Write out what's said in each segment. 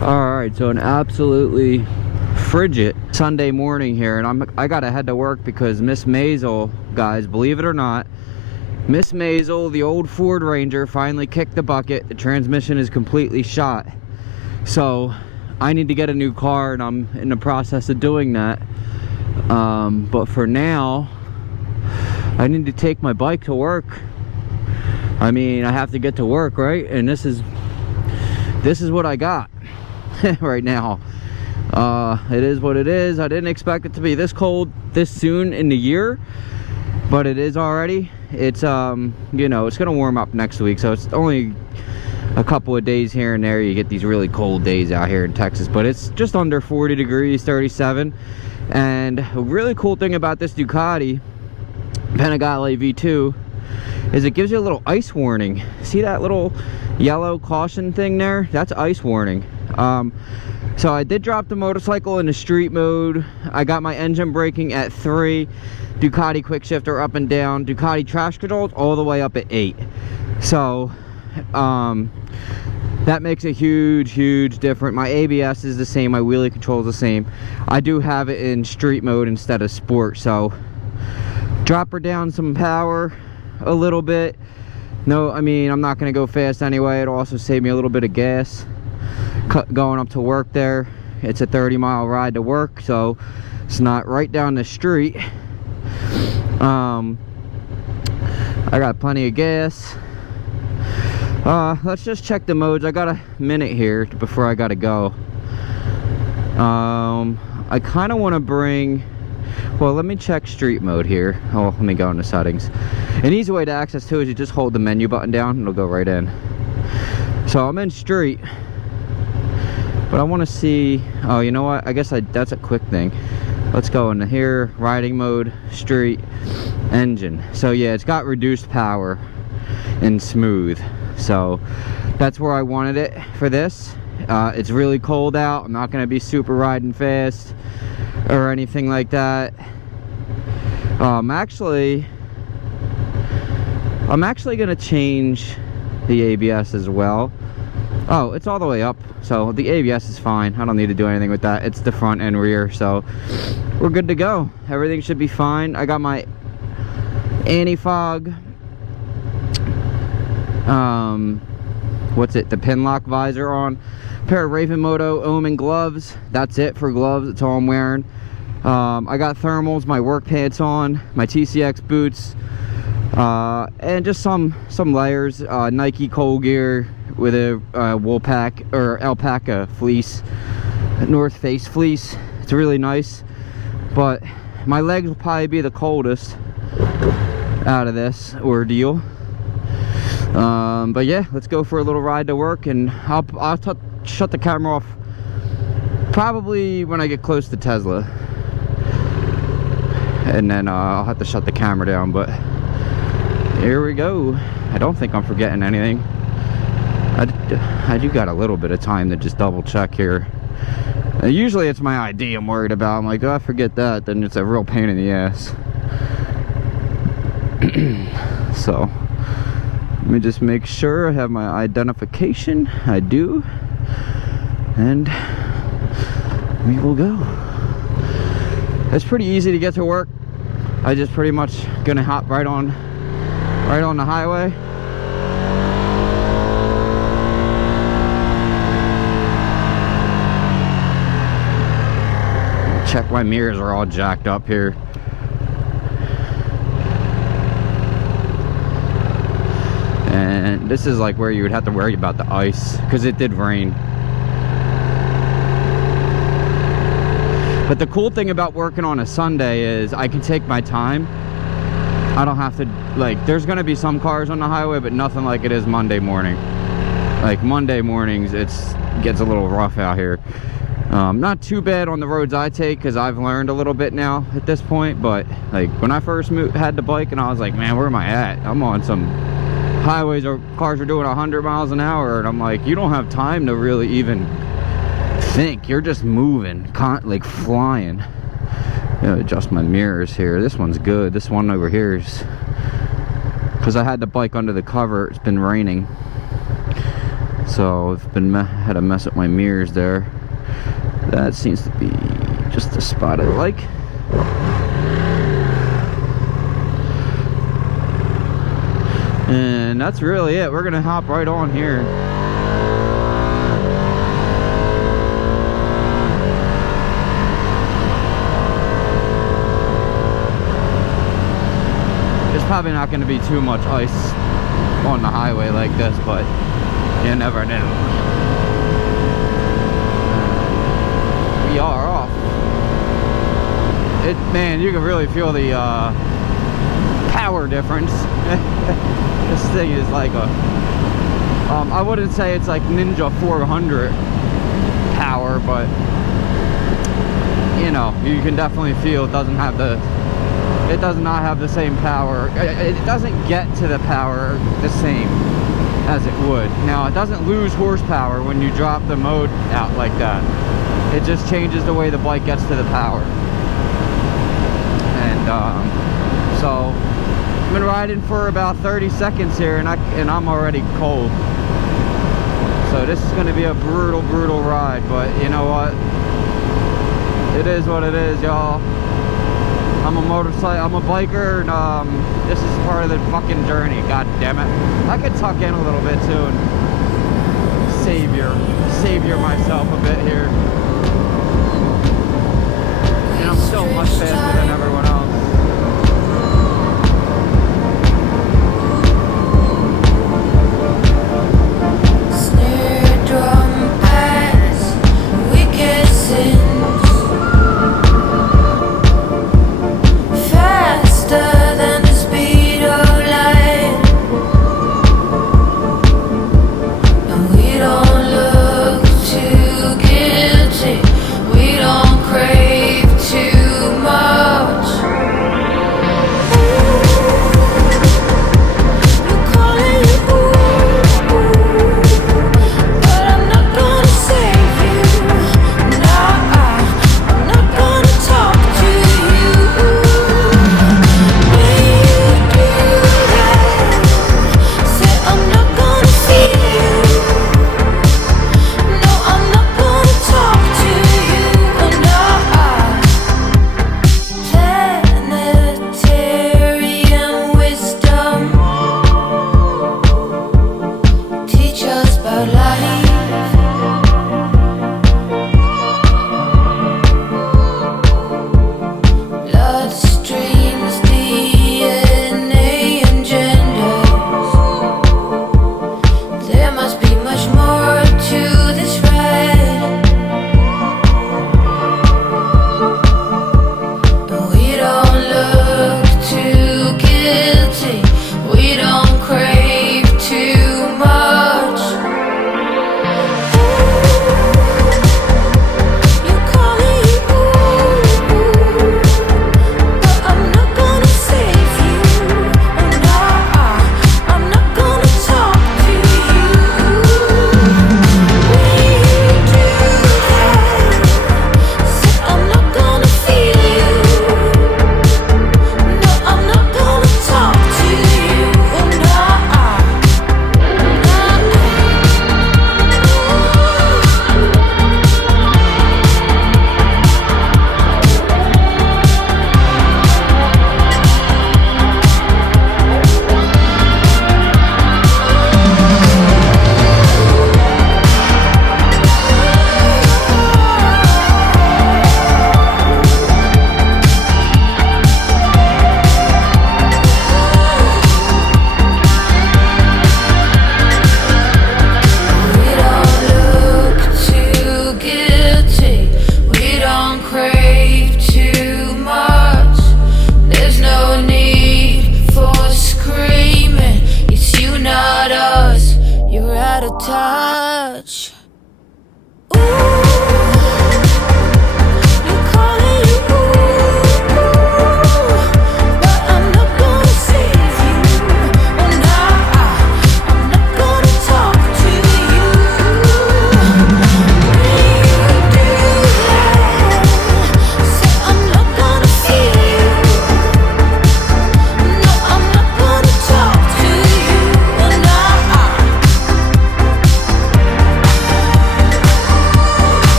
Alright, so an absolutely frigid Sunday morning here, and I gotta head to work because Miss Maisel, guys, believe it or not, Miss Maisel, the old Ford Ranger, finally kicked the bucket. The transmission is completely shot, so I need to get a new car, and I'm in the process of doing that. But for now, I need to take my bike to work. I mean, I have to get to work, right? And this is what I got right now. It is what it is. I didn't expect it to be this cold this soon in the year, but it is already. It's you know, it's gonna warm up next week, so it's only a couple of days here and there. You get these really cold days out here in Texas, but it's just under 40 degrees, 37. And a really cool thing about this Ducati Panigale V2 is it gives you a little ice warning. See that little yellow caution thing there? That's ice warning. So I did drop the motorcycle into street mode. I got my engine braking at 3, Ducati quick shifter up and down, Ducati traction controls all the way up at 8. So that makes a huge difference. My ABS is the same, my wheelie control is the same. I do have it in street mode instead of sport, so drop her down some power a little bit. No, I mean, I'm not gonna go fast anyway. It'll also save me a little bit of gas going up to work there. It's a 30-mile ride to work, so it's not right down the street. I got plenty of gas. Let's just check the modes. I got a minute here before I gotta go. I kind of want to bring, well, let me check street mode here. Oh, let me go into settings. An easy way to access too is you just hold the menu button down and it'll go right in. So I'm in street, but I want to see, oh, you know what, I guess that's a quick thing. Let's go into here, riding mode, street, engine. So yeah, it's got reduced power and smooth, so that's where I wanted it for this. It's really cold out. I'm not going to be super riding fast or anything like that. I'm actually going to change the ABS as well. Oh, it's all the way up, so the ABS is fine. I don't need to do anything with that. It's the front and rear, so we're good to go. Everything should be fine. I got my anti-fog, what's it, the pin lock visor on, pair of Raven Moto Omen gloves. That's it for gloves. That's all I'm wearing. I got thermals, my work pants on, my TCX boots, and just some layers, Nike cold gear with a wool pack or alpaca fleece, North Face fleece. It's really nice, but my legs will probably be the coldest out of this ordeal. But yeah, let's go for a little ride to work, and I'll shut the camera off probably when I get close to Tesla, and then I'll have to shut the camera down. But here we go. I don't think I'm forgetting anything. I do got a little bit of time to just double check here. Usually it's my ID I'm worried about. I'm like, oh, I forget that, then it's a real pain in the ass. So let me just make sure I have my identification. I do, and we will go. It's pretty easy to get to work. I just pretty much gonna hop right on the highway. Check, my mirrors are all jacked up here. And this is like where you would have to worry about the ice, because it did rain. But the cool thing about working on a Sunday is I can take my time. I don't have to, like, there's gonna be some cars on the highway, but nothing like it is Monday morning. Like Monday mornings, gets a little rough out here. Not too bad on the roads I take, because I've learned a little bit now at this point. But like when I first had the bike, and I was like, man, where am I at? I'm on some highways or cars are doing 100 miles an hour, and I'm like, you don't have time to really even think. You're just moving, like flying. Adjust my mirrors here. This one's good. This one over here is, because I had the bike under the cover, it's been raining, So I've been had to mess up my mirrors there. That seems to be just the spot I like. And that's really it. We're gonna hop right on here. There's probably not gonna be too much ice on the highway like this, but you never know. We are off. Man, you can really feel the power difference. This thing is like a I wouldn't say it's like Ninja400 power, but you know, you can definitely feel it does not have the same power. It doesn't get to the power the same as it would. Now, it doesn't lose horsepower when you drop the mode out like that. It just changes the way the bike gets to the power. And so I've been riding for about 30 seconds here, and I'm already cold. So this is going to be a brutal ride, but you know what? It is what it is, y'all. I'm a biker, and this is part of the fucking journey. God damn it! I could tuck in a little bit too and savior myself a bit here. And I'm still much faster than everyone else. Snare drum pass, wicked sins. Than the speed of light, and we don't look too guilty, we don't crave too much.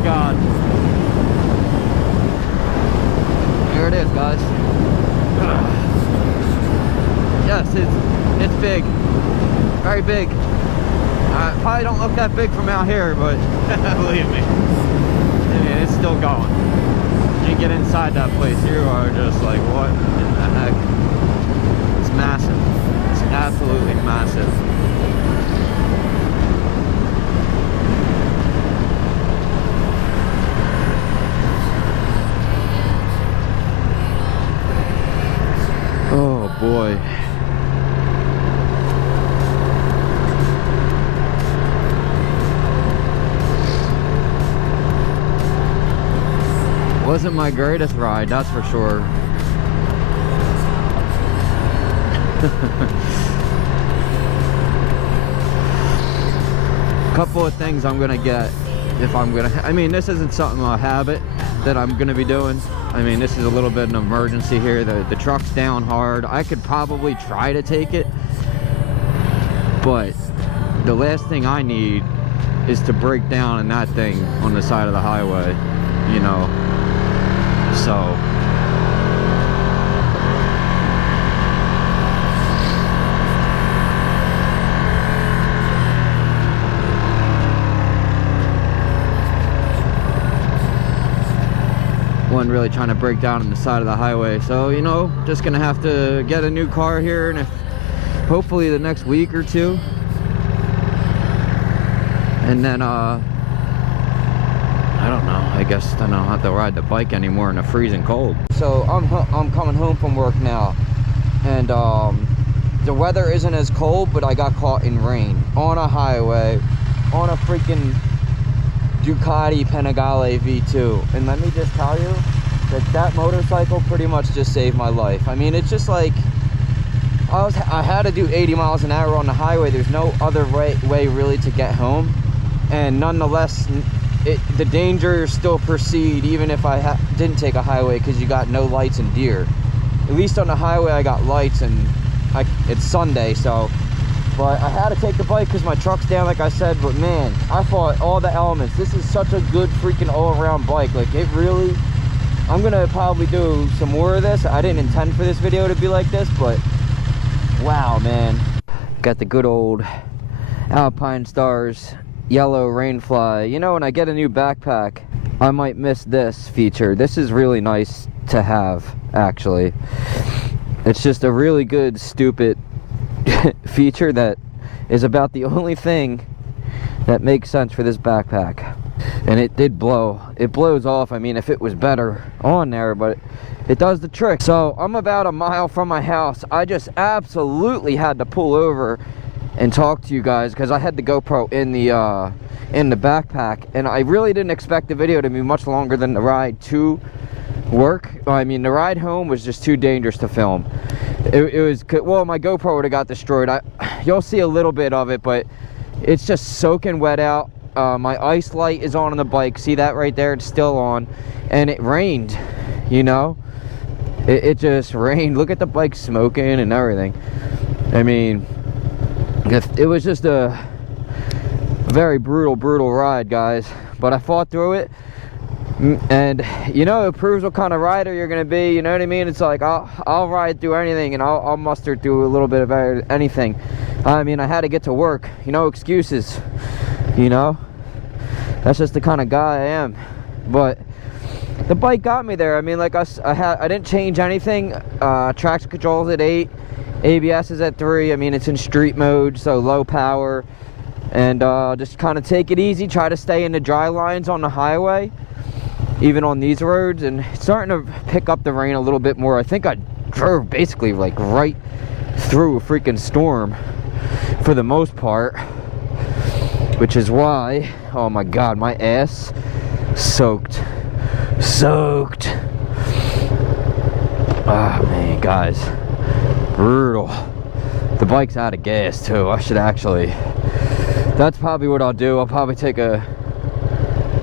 my God. Here it is, guys. Yes, it's big. Very big. Probably don't look that big from out here, but believe me, I mean, it's still going. You get inside that place, you are just like, what in the heck? It's massive. It's absolutely massive. Oh boy. Wasn't my greatest ride, that's for sure. Couple of things I'm gonna get if I'm gonna, I mean, this isn't something, a habit that I'm gonna be doing. I mean, this is a little bit of an emergency here. The truck's down hard. I could probably try to take it, but the last thing I need is to break down in that thing on the side of the highway, you know. So wasn't really trying to break down on the side of the highway, so you know, just gonna have to get a new car here, and if hopefully the next week or two, and then I don't know, I guess then I don't have to ride the bike anymore in the freezing cold. So I'm coming home from work now, and the weather isn't as cold, but I got caught in rain on a highway on a freaking Ducati Panigale V2, and let me just tell you that motorcycle pretty much just saved my life. I mean, it's just like I had to do 80 miles an hour on the highway. There's no other way really to get home, and nonetheless the danger still proceed even if I didn't take a highway, because you got no lights and deer. At least on the highway I got lights, and it's Sunday, so. But I had to take the bike because my truck's down, like I said. But man, I fought all the elements. This is such a good freaking all-around bike. Like, it really, I'm gonna probably do some more of this. I didn't intend for this video to be like this, but wow, man. Got the good old Alpine Stars yellow Rainfly. You know, when I get a new backpack, I might miss this feature. This is really nice to have, actually. It's just a really good, stupid feature that is about the only thing that makes sense for this backpack. And it did blow. It blows off. I mean, if it was better on there, but it does the trick. So I'm about a mile from my house. I just absolutely had to pull over and talk to you guys because I had the GoPro in the backpack, and I really didn't expect the video to be much longer than the ride to work. I mean, the ride home was just too dangerous to film. It was, well, my GoPro would have got destroyed. You'll see a little bit of it, but it's just soaking wet out. My ice light is on the bike. See that right there? It's still on, and it rained, you know. It just rained. Look at the bike smoking and everything. I mean, it was just a very brutal ride, guys, but I fought through it. And you know, it proves what kind of rider you're gonna be, you know what I mean? It's like I'll ride through anything, and I'll muster through a little bit of anything. I mean, I had to get to work, you know, excuses, you know, that's just the kind of guy I am. But the bike got me there. I mean, like I didn't change anything. Traction controls at 8, ABS is at 3. I mean, it's in street mode, so low power, and just kind of take it easy, try to stay in the dry lines on the highway, even on these roads. And it's starting to pick up the rain a little bit more. I think I drove basically like right through a freaking storm for the most part, which is why, oh my god, my ass soaked. Ah, man, guys, brutal. The bike's out of gas too. I should actually, that's probably what I'll do. I'll probably take a,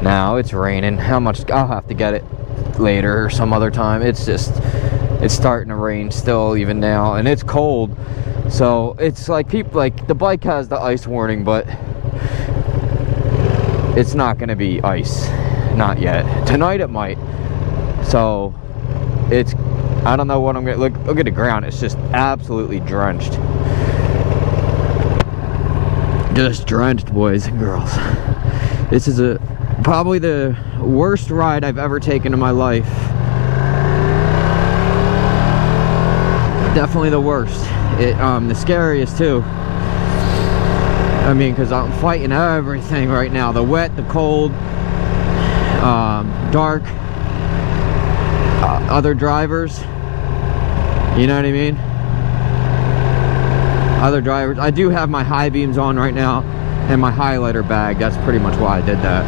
now it's raining. How much? I'll have to get it later or some other time. It's starting to rain still even now, and it's cold. So it's like people, like the bike has the ice warning, but it's not going to be ice. not yet. Tonight it might. So it's, I don't know what I'm gonna, look at the ground. It's just absolutely drenched. Just drenched, boys and girls. This is probably the worst ride I've ever taken in my life. Definitely the worst. The scariest too. I mean, because I'm fighting everything right now. The wet, the cold, dark, other drivers. You know what I mean? Other drivers. I do have my high beams on right now and my highlighter bag. That's pretty much why I did that.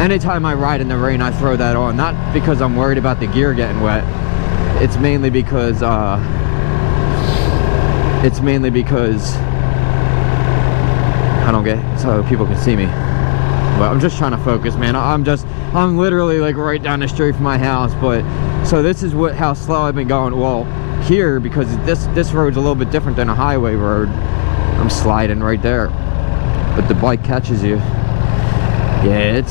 Anytime I ride in the rain, I throw that on. Not because I'm worried about the gear getting wet. It's mainly because I don't get, so people can see me. But I'm just trying to focus, man. I'm literally like right down the street from my house. But so this is how slow I've been going. Well, here, because this road's a little bit different than a highway road, I'm sliding right there, but the bike catches you. Yeah,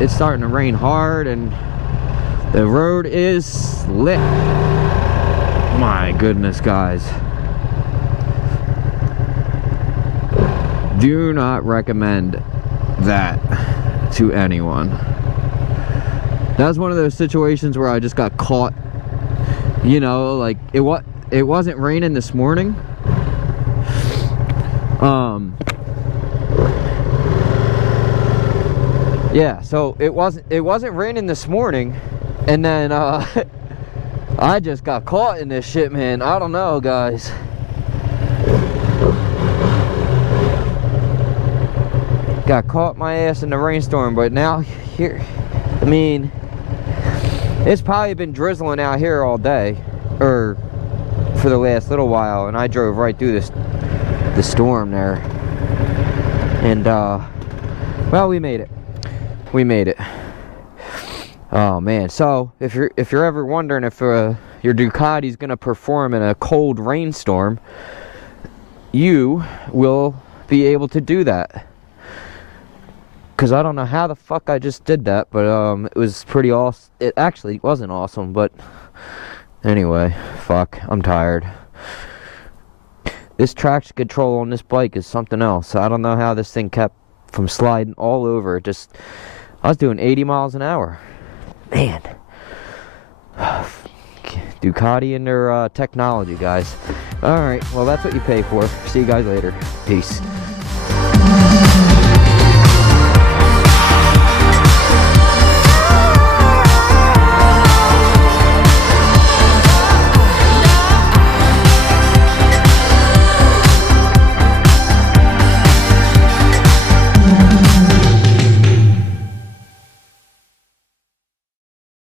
it's starting to rain hard and the road is slick. My goodness, guys. Do not recommend that to anyone. That's one of those situations where I just got caught. You know, like it wasn't raining this morning. Yeah, so it wasn't raining this morning, and then I just got caught in this shit, man. I don't know, guys. Got caught my ass in the rainstorm, but now here, I mean, it's probably been drizzling out here all day, or for the last little while, and I drove right through the storm there. And well, we made it. We made it. Oh man! So if you're ever wondering if your Ducati's gonna perform in a cold rainstorm, you will be able to do that. Because I don't know how the fuck I just did that, but it was pretty awesome. It actually wasn't awesome, but anyway, fuck, I'm tired. This traction control on this bike is something else. I don't know how this thing kept from sliding all over. I was doing 80 miles an hour. Man. Ducati and their technology, guys. Alright, well that's what you pay for. See you guys later. Peace.